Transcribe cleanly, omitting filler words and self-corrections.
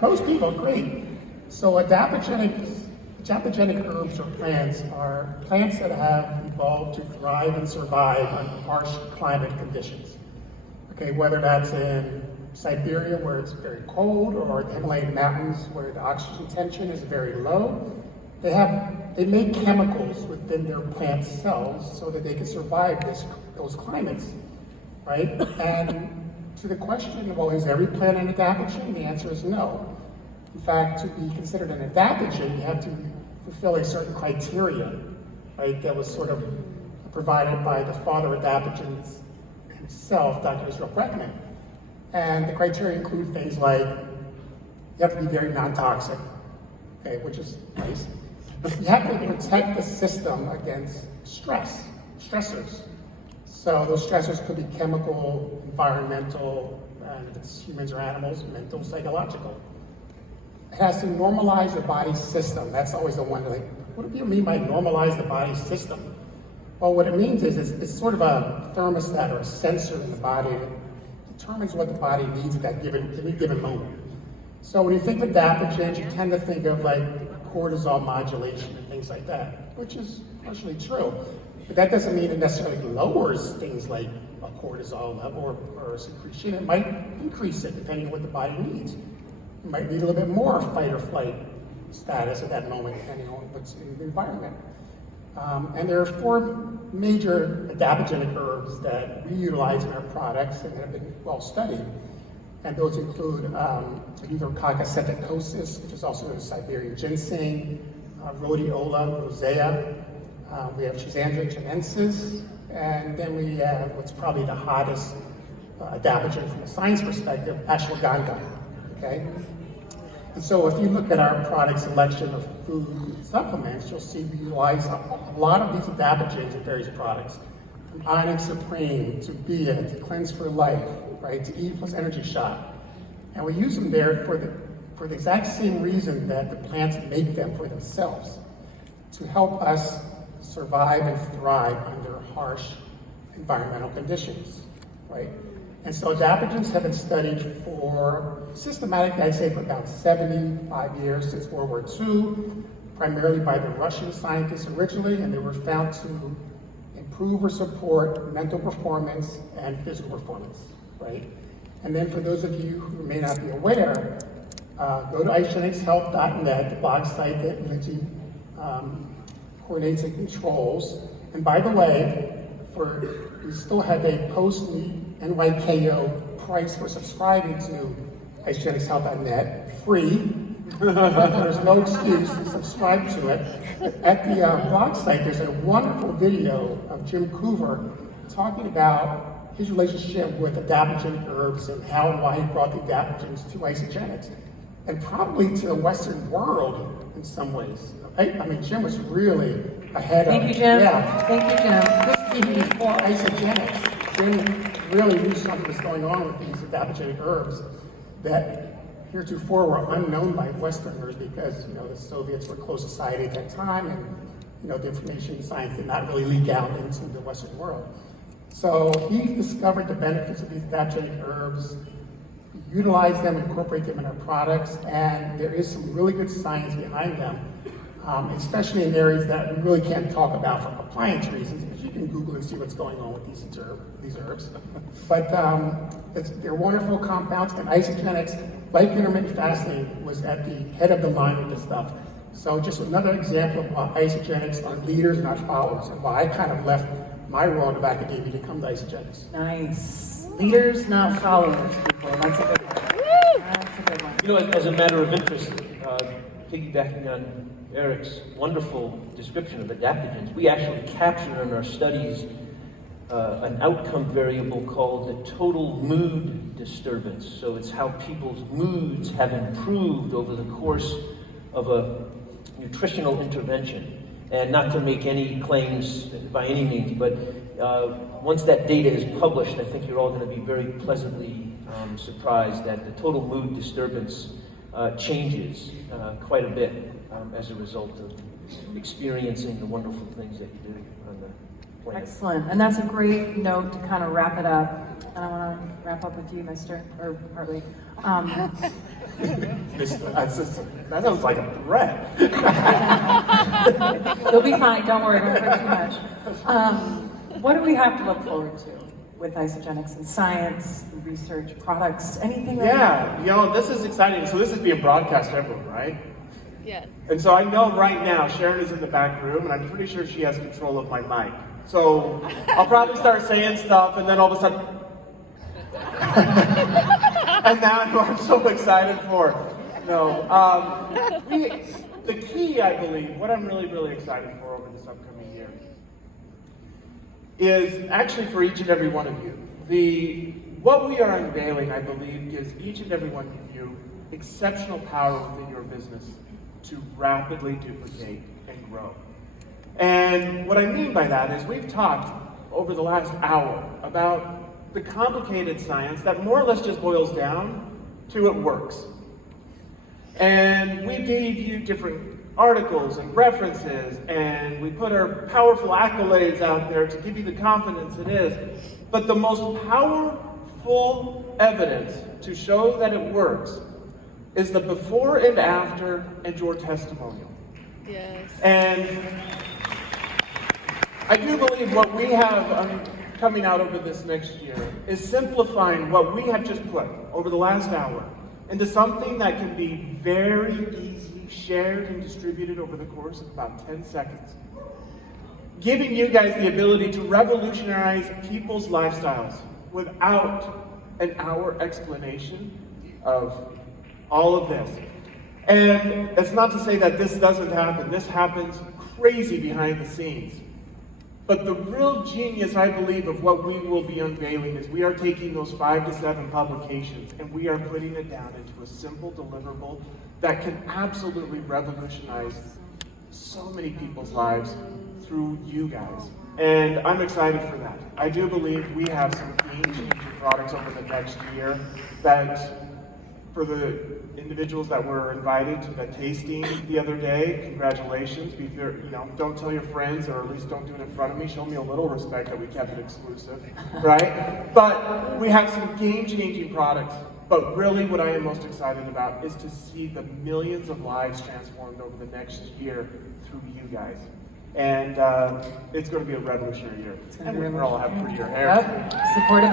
Most people agree. So adaptogenic herbs or plants are plants that have evolved to thrive and survive under harsh climate conditions. Okay, whether that's in Siberia where it's very cold, or the Himalayan mountains where the oxygen tension is very low, they make chemicals within their plant cells so that they can survive those climates, right? And to the question, well, is every plant an adaptogen? The answer is no. In fact, to be considered an adaptogen, you have to fulfill a certain criteria, right? That was sort of provided by the father of adaptogens himself, Dr. Israel Breckman. And the criteria include things like you have to be very non-toxic, okay, which is nice. You have to protect the system against stressors. So those stressors could be chemical, environmental, and if it's humans or animals, mental, psychological. It has to normalize the body system. That's always the one, like, what do you mean by normalize the body system? Well, what it means is it's sort of a thermostat or a sensor in the body that determines what the body needs at any given moment. So when you think of adaptogens, you tend to think of like cortisol modulation and things like that, which is partially true. But that doesn't mean it necessarily lowers things like a cortisol level or secretion. It might increase it depending on what the body needs. You might need a little bit more fight or flight status at that moment, depending on what's in the environment. And there are 4 major adaptogenic herbs that we utilize in our products and have been well studied. And those include Eleutherococcus setocosus, which is also known as Siberian ginseng, rhodiola rosea, we have Schizandra chinensis, and then we have what's probably the hottest adaptogen from a science perspective, ashwagandha, okay? And so if you look at our product selection of food supplements, you'll see we utilize a lot of these adaptogens in various products. From Onyx Supreme to Bia to Cleanse for Life, right, to E plus Energy Shot. And we use them there for the exact same reason that the plants make them for themselves, to help us survive and thrive under harsh environmental conditions, right? And so adaptogens have been studied systematically, I'd say for about 75 years, since World War II, primarily by the Russian scientists originally, and they were found to improve or support mental performance and physical performance, right? And then for those of you who may not be aware, go to isogenicshealth.net, the blog site that Lindsay coordinates and controls. And by the way, we still have a post-NYKO price for subscribing to isogenicshealth.net, free. There's no excuse to subscribe to it. At the blog site, there's a wonderful video of Jim Coover talking about his relationship with adaptogenic herbs and how and why he brought the adaptogens to isogenics, and probably to the Western world in some ways. I mean, Jim was really ahead of it. Thank you, Jim. Yeah. Thank you, Jim. Even before isogenics, Jim really knew something was going on with these adaptogenic herbs that heretofore were unknown by Westerners because, the Soviets were a closed society at that time, and, the information science did not really leak out into the Western world. So he discovered the benefits of these adaptogenic herbs, utilize them, incorporate them in our products, and there is some really good science behind them, especially in areas that we really can't talk about for compliance reasons, but you can Google and see what's going on with these herbs. But they're wonderful compounds, and isogenics, like intermittent fasting, was at the head of the line with this stuff. So just another example of why isogenics are leaders, not followers, and why I kind of left my world of academia to come to isogenics. Nice. Leaders, not followers, people. That's a good one. That's a good one. As a matter of interest, piggybacking on Eric's wonderful description of adaptogens, we actually captured in our studies an outcome variable called the total mood disturbance. So it's how people's moods have improved over the course of a nutritional intervention. And not to make any claims by any means, but once that data is published, I think you're all going to be very pleasantly surprised that the total mood disturbance changes quite a bit as a result of experiencing the wonderful things that you do on the planet. Excellent. And that's a great note to kind of wrap it up. And I want to wrap up with you, Mr. or Hartley. That sounds like a threat. You'll be fine, don't worry, don't worry too much. What do we have to look forward to with Isogenics in science, research, products, anything like that? Yeah, this is exciting. So this is being broadcast everywhere, right? Yes. And so I know right now Sharon is in the back room, and I'm pretty sure she has control of my mic. So I'll probably start saying stuff, and then all of a sudden, and now I'm so excited for. No, the key, I believe, what I'm really, really excited for over this upcoming year is actually for each and every one of you. What we are unveiling, I believe, gives each and every one of you exceptional power within your business to rapidly duplicate and grow. And what I mean by that is we've talked over the last hour about the complicated science that more or less just boils down to it works. And we gave you different articles and references, and we put our powerful accolades out there to give you the confidence it is. But the most powerful evidence to show that it works is the before and after and your testimonial. Yes. And I do believe what we have coming out over this next year is simplifying what we have just put over the last hour into something that can be very easy, shared and distributed over the course of about 10 seconds. Giving you guys the ability to revolutionize people's lifestyles without an hour explanation of all of this. And it's not to say that this doesn't happen. This happens crazy behind the scenes. But the real genius, I believe, of what we will be unveiling is we are taking those 5 to 7 publications and we are putting it down into a simple deliverable that can absolutely revolutionize so many people's lives through you guys. And I'm excited for that. I do believe we have some game-changing products over the next year that, for the individuals that were invited to the tasting the other day, congratulations. Don't tell your friends, or at least don't do it in front of me. Show me a little respect that we kept it exclusive, right? But we have some game-changing products. But really what I am most excited about is to see the millions of lives transformed over the next year through you guys. And it's going to be a revolutionary year. And we'll all have prettier hair. Supported by